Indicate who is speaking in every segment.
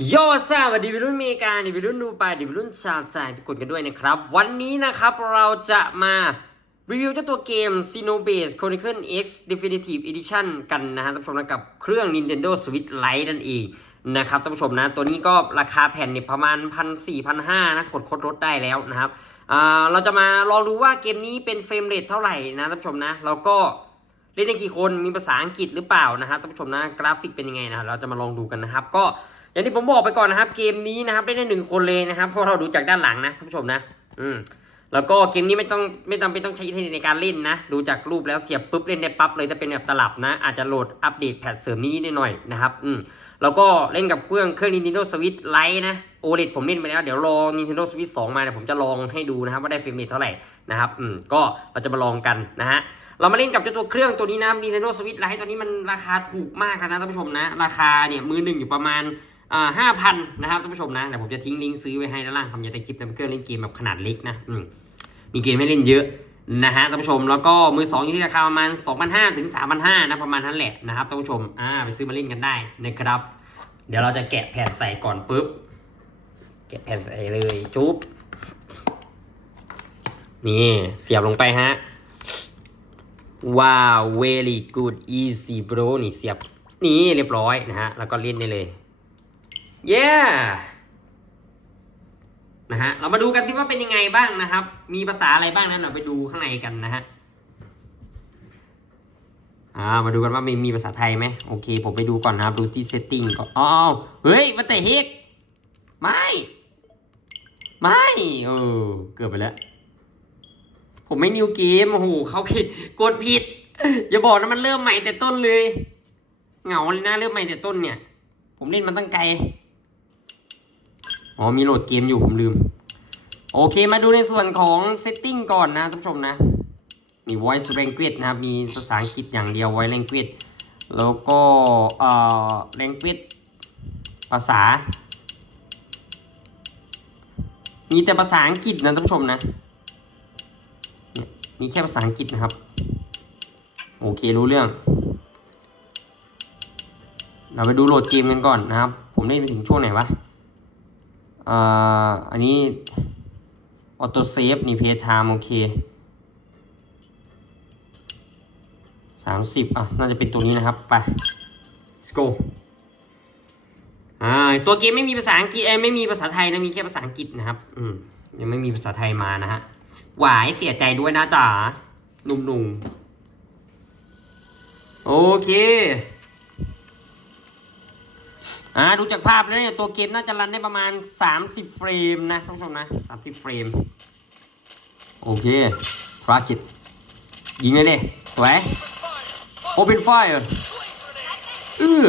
Speaker 1: โยซาวัสดีวัยรุ่นเมกาดิวัยรุ่นดูไปดิวัยรุ่นชาวใจทุกคนกันด้วยนะครับ วันนี้นะครับเราจะมารีวิวเจ้าตัวเกม Xenoblade Chronicle X Definitive Edition กันนะฮะท่านผู้ชมนะกับเครื่อง Nintendo Switch Lite นั่นเองนะครับท่านผู้ชมนะ ตัวนี้ก็ราคาแผ่นเนี่ยประมาณ1 4 0 0 5นะกดโคตรลดได้แล้วนะครับเราจะมาลองดูว่าเกมนี้เป็นเฟรมเรทเท่าไหร่นะท่านผู้ชมนะแล้วก็เล่นได้กี่คนมีภาษาอังกฤษหรือเปล่านะฮะท่านผู้ชมนะกราฟิกเป็นยังไงนะเราจะมาลองดูกันนะครับก็ อย่างที่ผมบอกไปก่อนนะครับ เกมนี้นะครับเล่นได้หนึ่งคนเลยนะครับเพราะเราดูจากด้านหลังนะท่านผู้ชมนะ อืมแล้วก็เกมนี้ไม่ต้องไม่จำเป็นต้องใช้อินเทอร์เน็ตในการเล่นนะ ดูจากรูปแล้วเสียบปุ๊บเล่นได้ปั๊บเลยถ้าเป็นแบบตลับนะ อาจจะโหลดอัปเดตแพทเสริมนิดๆหน่อยนะครับอืมแล้วก็เล่นกับเครื่องเครื่อง Nintendo Switch Lite นะ OLED ผมเล่นไปแล้ว เดี๋ยวรอ Nintendo Switch 2 มาเนี่ยผมจะลองให้ดูนะครับว่าได้เฟรมเรทเท่าไหร่นะครับอืมก็เราจะมาลองกันนะฮะเรามาเล่นกับเจ้าตัวเครื่องตัวนี้นะ Nintendo Switch Lite ตัวนี้มันราคาถูกมากแล้วนะท่านผู้ชมนะ ราคาเนี่ยมือหนึ่งอยู่ประมาณ ห้าพันนะครับท่านผู้ชมนะเดี๋ยวผมจะทิ้งลิงก์ซื้อไว้ให้ด้านล่างคำยาใต้คลิปนะเป็นเครื่องเล่นเกมแบบขนาดเล็กนะมมีเกมให้เล่นเยอะนะฮะท่านผู้ชมแล้วก็มือสองอยู่ที่ราคาประมาณ2,500ถึง3,500นะประมาณนั้นแหละนะครับท่านผู้ชมอ่าไปซื้อมาเล่นกันได้นะครับ เดี๋ยวเราจะแกะแผ่นใส่ก่อนปุ๊บแกะแผ่นใส่เลยจุ๊บนี่เสียบลงไปฮะว้าว very good easy bro นี่เสียบนี่เรียบร้อยนะฮะแล้วก็เล่นได้เลย yeah นะฮะเรามาดูกันสิว่าเป็นยังไงบ้างนะครับ มีภาษาอะไรบ้างนั้นเราไปดูข้างในกันนะฮะอ่ามาดูกันว่ามีมีภาษาไทยไหมโอเค ผมไปดูก่อนนะครับ ดูที่ setting ก่อนอ๋อเฮ้ยมาแต่เฮกไม่ ไม่เออเกือบไปแล้ว ผมไม่นิวเกมโอ้โหเขาผิดกดผิด อย่าบอกนะมันเริ่มใหม่แต่ต้นเลย เหงาเลยนะเริ่มใหม่แต่ต้นเนี่ย ผมเล่นมันตั้งไกล อ๋อมีโหลดเกมอยู่ผมลืม โอเคมาดูในส่วนของ setting ก่อนนะท่านผู้ชมนะมี voice language นะครับ มีภาษาอังกฤษอย่างเดียว voice language แล้วก็เอ่อ language ภาษา มีแต่ภาษาอังกฤษนะท่านผู้ชมนะ มีแค่ภาษาอังกฤษนะครับ โอเครู้เรื่อง เราไปดูโหลดเกมกันก่อนนะครับ ผมเล่นไปถึงช่วงไหนวะ อันนี้ออโต้เซฟนี่เพย์ไทม์โอเคสามสิบอะ น่าจะเป็นตัวนี้นะครับ ไป let's go อ่า ตัวเกมไม่มีภาษาอังกฤษไม่มีภาษาไทยนะ มีแค่ภาษาอังกฤษนะครับ อืม ยังไม่มีภาษาไทยมานะฮะ หวายเสียใจด้วยนะจ๋าหนุ่มๆ โอเค อ่าดูจากภาพแล้วเนี่ยตัวเกมน่าจะรันได้ประมาณ 30 เฟรมนะท่านผู้ชมนะ 30 เฟรม โอเคทรัคกิตยิงเลยเลยสวย Open Fire อือ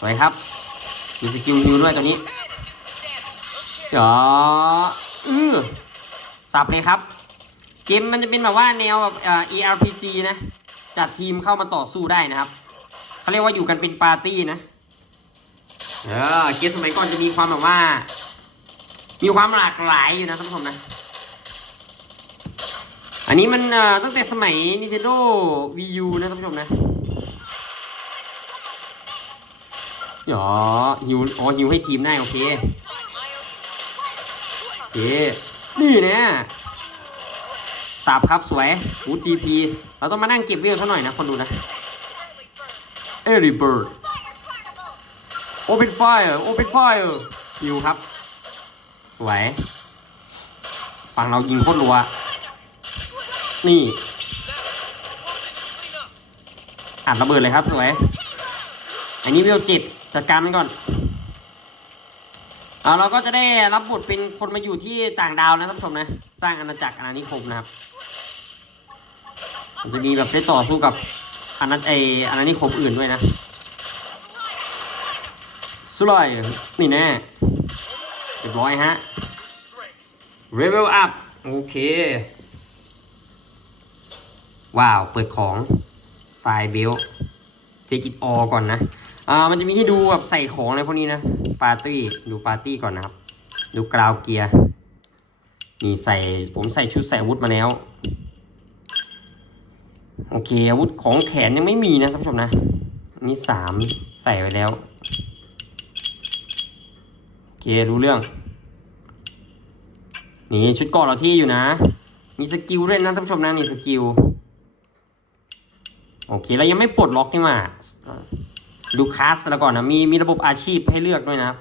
Speaker 1: สวยครับมีสกิลฮิวด้วยตัวนี้เดี๋ยวอือสับเลยครับ เกมมันจะเป็นแบบว่าแนวแบบเอ่อ ERPG นะจัดทีมเข้ามาต่อสู้ได้นะครับเขาเรียกว่าอยู่กันเป็นปาร์ตี้นะ เออเกมสมัยก่อนจะมีความแบบว่า มีความหลากหลายอยู่นะท่านผู้ชมนะ อันนี้มันตั้งแต่สมัย Nintendo Wii U นะท่านผู้ชมนะหยอฮิวอ๋อฮิวให้ทีมได้โอเคโอเค นี่นะสับครับสวยหู GP เราต้องมานั่งเก็บเวลซะหน่อยนะคนดูนะ เอริเบิร์ด Open Fire Open Fire ฮิวครับ สวย ฝั่งเรายิงโคตรรัว นี่ อัดระเบิดเลยครับสวย อันนี้เวลเจ็ดจัดการมันก่อนเอาเราก็จะได้รับบทเป็นคนมาอยู่ที่ต่างดาวนะท่านผู้ชมนะ สร้างอาณาจักรอาณานิคมนะครับมันจะมีแบบได้ต่อสู้กับอาณาไออาณานิคมอื่นด้วยนะ สไลด์นี่แน่เรียบร้อยฮะ Level up โอเค ว้าว เปิดของไฟล์เบลเจกิตออก่อนนะ อ่า มันจะมีให้ดูแบบใส่ของอะไรพวกนี้นะ ปาร์ตี้ ดูปาร์ตี้ก่อนนะครับ ดูกราวเกียร์ นี่ใส่ ผมใส่ชุดใส่อาวุธมาแล้ว โอเค อาวุธของแขนยังไม่มีนะท่านผู้ชมนะ นี่สามใส่ไว้แล้ว เครู้เรื่อง นี่ชุดเกาะเราที่อยู่นะ มีสกิลด้วยนะท่านผู้ชมนะนี่สกิล โอเคเรายังไม่ปลดล็อกนี่หว่าดูคาสแล้วก่อนนะ มีมีระบบอาชีพให้เลือกด้วยนะครับ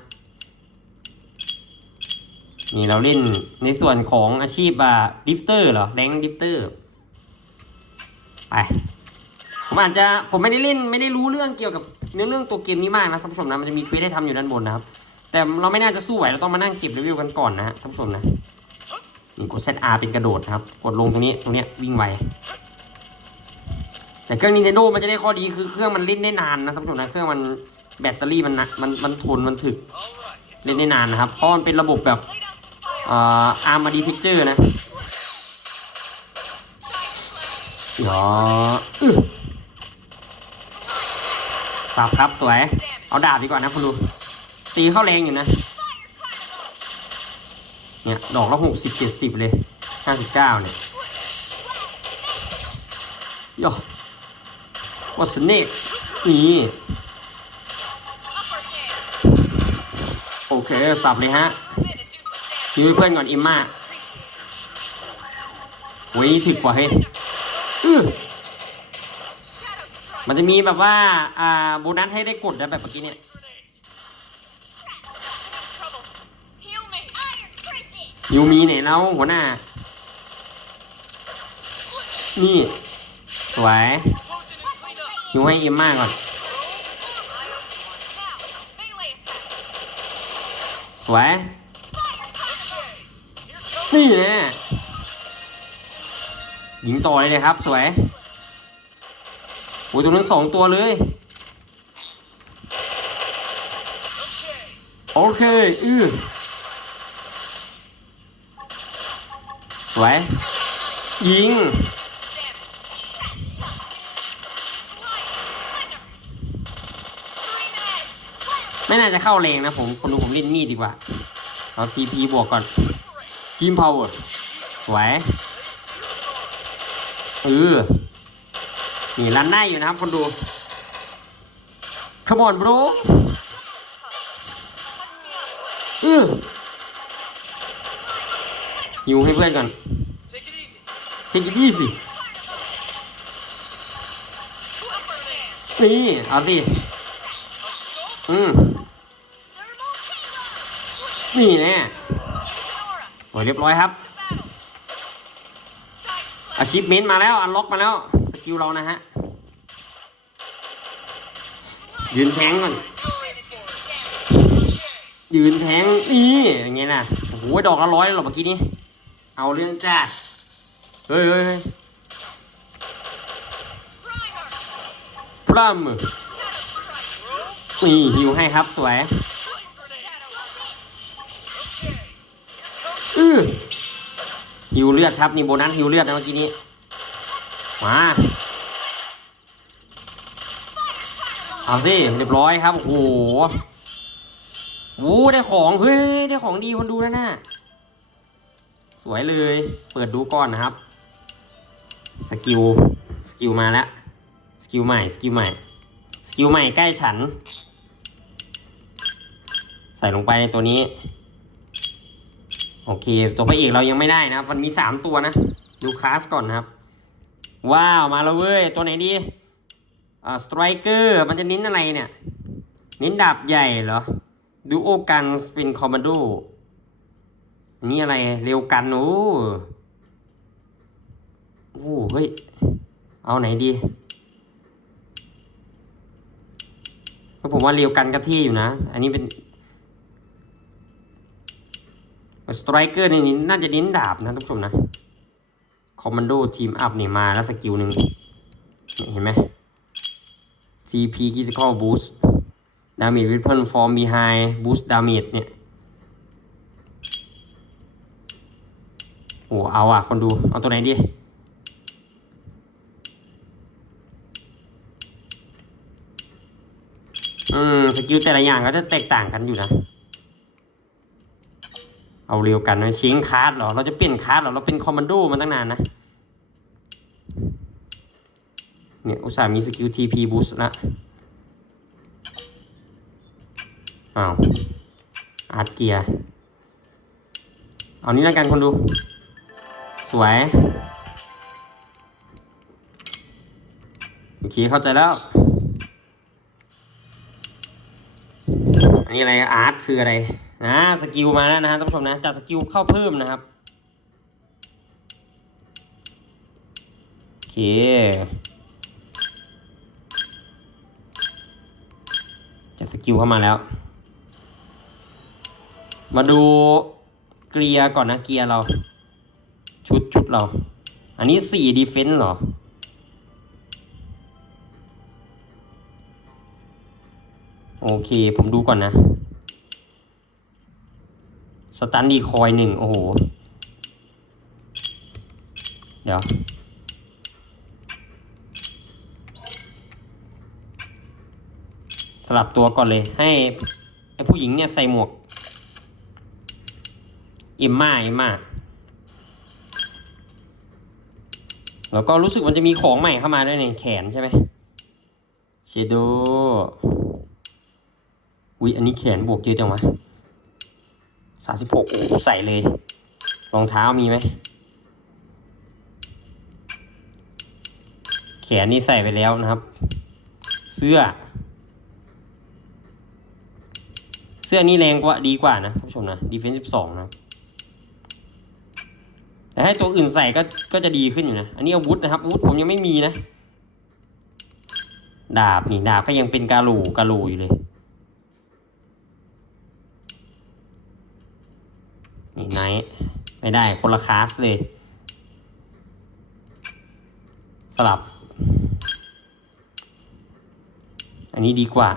Speaker 1: นี่เราเล่นในส่วนของอาชีพอะดิฟเตอร์เหรอแรงดิฟเตอร์ไปผมอาจจะผมไม่ได้เล่นไม่ได้รู้เรื่องเกี่ยวกับเนื้อเรื่องตัวเกมนี้มากนะท่านผู้ชมนะมันจะมีเควสให้ทำอยู่ด้านบนนะครับ แต่เราไม่น่าจะสู้ไหวเราต้องมานั่งเก็บรีวิวกันก่อนนะฮะท่านผู้ชมนะนี่กด ZR เป็นกระโดดนะครับ กดลงตรงนี้ตรงเนี้ยวิ่งไวแต่เครื่อง Nintendo มันจะได้ข้อดีคือเครื่องมันเล่นได้นานนะท่านผู้ชมนะเครื่องมันแบตเตอรี่มันนะมันมันทนมันถึกเล่นได้นานนะครับเพราะมันเป็นระบบแบบอ่าอาร์มาดีฟิเจอร์นะเดี๋ยวอื้อสับครับสวย เอาดาบดีกว่านะคุณดู ตีเข้าแรงอยู่นะ เนี่ย ดอกละหกสิบเจ็ดสิบเลยห้าสิบเก้าเนี่ยย่วัสเนกนี่โอเค สับเลยฮะคิวให้เพื่อนก่อนอิมมาเว้ยถึกกว่าเฮ้ยมันจะมีแบบว่า อ่า โบนัสให้ได้กดนะแบบเมื่อกี้เนี่ย ยูมีไหนแล้วหัวหน้า นี่ สวยยูให้เอ็มมากก่อน สวย นี่นะยิงต่อเลยเลยครับ สวยโอ้ยตรงนั้นสองตัวเลย โอเค อือ สวยยิง ไม่น่าจะเข้าแรงนะผมคนดูผมเล่นมีดดีกว่า เอาทีพีบวกก่อนทีมพาวเวอร์สวยเออนี่รันได้อยู่นะครับคนดู Come on bro เออ ยิวให้เพื่อนก่อนเทนจิบี้สินี่เอาสิอืมนี่แน่สวยเรียบร้อยครับ อาชีพเมนมาแล้ว อันล็อกมาแล้ว สกิลเรานะฮะ ยืนแทงก่อน ยืนแทงนี่อย่างเงี้ยนะโอ้โหดอกละร้อยเลยหรอเมื่อกี้นี้ เอาเรื่องจ้าเฮ้ยเฮ้ยเฮ้ยพรัมนี่ฮิวให้ครับสวยอือฮิวเลือดครับนี่โบนัสฮิวเลือดนะเมื่อกี้นี้ มาเอาสิเรียบร้อยครับ โอ้โหโอ้โหได้ของ เฮ้ย ได้ของดีคนดูแล้วนะ สวยเลย เปิดดูก่อนนะครับ สกิล สกิลมาแล้ว สกิลใหม่ สกิลใหม่ สกิลใหม่ใกล้ฉัน ใส่ลงไปในตัวนี้ โอเค ตัวพระเอกเรายังไม่ได้นะครับ มันมีสามตัวนะ ดูคลาสก่อนนะครับ ว้าว มาแล้วเว้ย ตัวไหนดีอ่าสไตรเกอร์ มันจะเน้นอะไรเนี่ย เน้นดาบใหญ่เหรอ ดูโอกันเป็นคอมมานโด นี่อะไรเร็วกันโอ้โอ้เฮ้ย เอาไหนดีก็ผมว่าเร็วกันก็ที่อยู่นะ อันนี้เป็นสไตรเกอร์นี่น่าจะเน้นดาบนะท่านผู้ชมนะ คอมมานโดทีมอัพเนี่ยมาแล้วสกิลหนึ่งเห็นไหม CP Critical Boost Damage Weapon Form Behind Boost Damage เนี่ย โอ้เอาอะ คนดู เอาตัวไหนดี อืม สกิลแต่ละอย่างก็จะแตกต่างกันอยู่นะ เอาเรียวกันนะชิงคาร์ดเหรอ เราจะเปลี่ยนคาร์ดเหรอ เราเป็นคอมมานโดมาตั้งนานนะ เนี่ย อุตส่าห์มีสกิล TP Boost ละอ้าวอาร์ตเกียร์เอานี้แล้วกันคนดู สวย โอเค เข้าใจแล้ว อันนี้อะไรอาร์ตคืออะไรนะสกิลมาแล้วนะฮะท่านผู้ชมนะจัดสกิลเข้าเพิ่มนะครับ โอเคจัดสกิลเข้ามาแล้ว มาดูเกียร์ก่อนนะเกียร์เรา ชุดชุดเรา อันนี้สี่ดีเฟนส์เหรอ โอเค ผมดูก่อนนะสตันดีคอยหนึ่งโอ้โห เดี๋ยว สลับตัวก่อนเลย ให้ไอ้ผู้หญิงเนี่ยใส่หมวก เอ็มมาเอ็มมา แล้วก็รู้สึกมันจะมีของใหม่เข้ามาด้วยในแขนใช่ไหมเชโดอุ้ยอันนี้แขนบวกเยอะจังวะสามสิบหกโอ้ใส่เลย รองเท้ามีไหม แขนนี่ใส่ไปแล้วนะครับ เสื้อ เสื้อนี่แรงกว่าดีกว่านะท่านผู้ชมนะดีเฟนซ์สิบสองนะ แต่ให้ตัวอื่นใส่ก็ก็จะดีขึ้นอยู่นะ อันนี้อาวุธนะครับอาวุธผมยังไม่มีนะ ดาบนี่ดาบก็ยังเป็นกาลูกาลูอยู่เลย นี่ไนท์ไม่ได้คนละคลาสเลย สลับ อันนี้ดีกว่า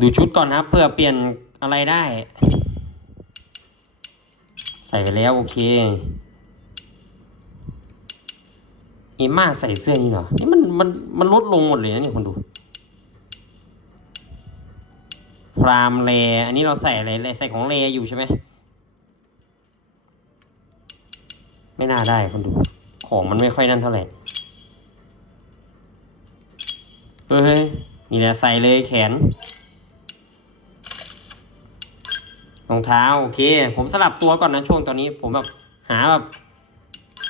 Speaker 1: ดูชุดก่อนนะครับเพื่อเปลี่ยนอะไรได้ ใส่ไปแล้วโอเคเอมมาใส่เสื้อนี่เหรอนี่มันมันมันลดลงหมดเลยนะเนี่ยคนดูพรามเลอันนี้เราใส่อะไรใส่ของเลอยู่ใช่ไหมไม่น่าได้คนดู ของมันไม่ค่อยนั่นเท่าไหร่เฮ้ยนี่แหละใส่เลยแขน รองเท้าโอเค ผมสลับตัวก่อนนะช่วงตอนนี้ ผมแบบหาแบบ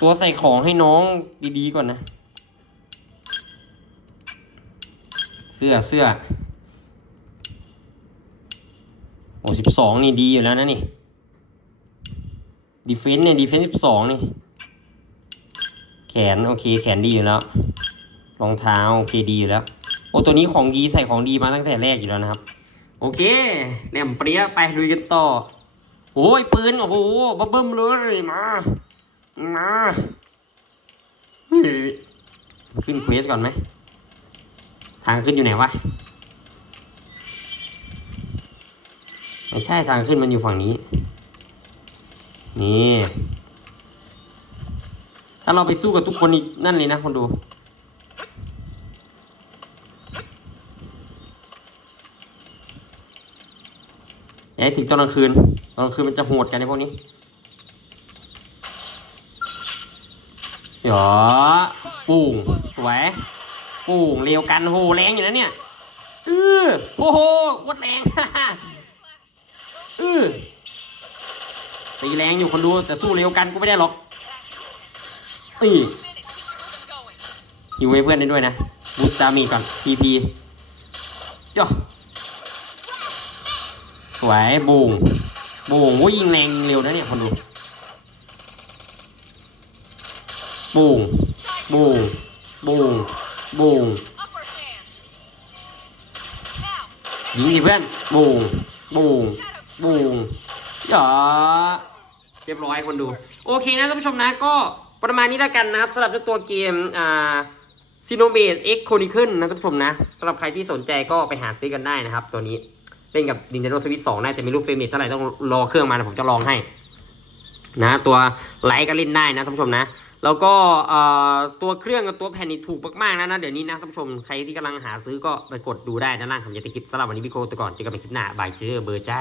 Speaker 1: ตัวใส่ของให้น้องดีๆก่อนนะ เสื้อเสื้อโอ้สิบสองนี่ดีอยู่แล้วนะนี่ดีเฟนต์เนี่ยดีเฟนต์สิบสองนี่ แขนโอเค แขนดีอยู่แล้ว รองเท้าโอเคดีอยู่แล้ว โอ้ตัวนี้ของดีใส่ของดีมาตั้งแต่แรกอยู่แล้วนะครับ โอเคแหนมเปรี้ยไปลุยกันต่อโอ้ยปืนโอ้โหบับเบิ้มเลยมามาเฮ้ยขึ้นเควสก่อนไหมทางขึ้นอยู่ไหนวะไม่ใช่ทางขึ้นมันอยู่ฝั่งนี้ นี่ ถ้าเราไปสู้กับทุกคนนี่นั่นเลยนะคนดู อย่าให้ถึงตอนกลางคืน ตอนกลางคืนมันจะโหดกันในพวกนี้หยอปุ้งสวยปุ้งเร็วกันโหแรงอยู่นะเนี่ยเออโอ้โหโคตรแรงเออตีแรงอยู่คนดูแต่สู้เร็วกันกูไม่ได้หรอกนี่อยู่ให้เพื่อนได้ด้วยนะบูสตามีก่อนทีพีย่อ สวยบูงบูงว่ายิงแรงยิงเร็วนะเนี่ยคนดูบูงบูงบูงบูงยิงดิเพื่อนบูงบูงบูงอย่าเรียบร้อยคนดู โอเคนะท่านผู้ชมนะก็ประมาณนี้แล้วกันนะครับสำหรับเจ้าตัวเกมอ่าซีโนเบสเอ็กโคนิเคิลนะท่านผู้ชมนะสำหรับใครที่สนใจก็ไปหาซื้อกันได้นะครับตัวนี้ เล่นกับ Nintendo Switch 2น่าจะมีรูปเฟรมเรทเท่าไหร่ต้องรอเครื่องมานะผมจะลองให้ นะ ตัวไลท์ก็เล่นได้นะท่านผู้ชมนะ แล้วก็ตัวเครื่องกับตัวแผ่นนี่ถูกมากๆนะนะเดี๋ยวนี้นะท่านผู้ชมใครที่กำลังหาซื้อก็ไปกดดูได้ด้านล่างคำยติคลิปสำหรับวันนี้พี่โคตัวก่อนเจอกันใหม่คลิปหน้าบายเจอเบอร์ใจ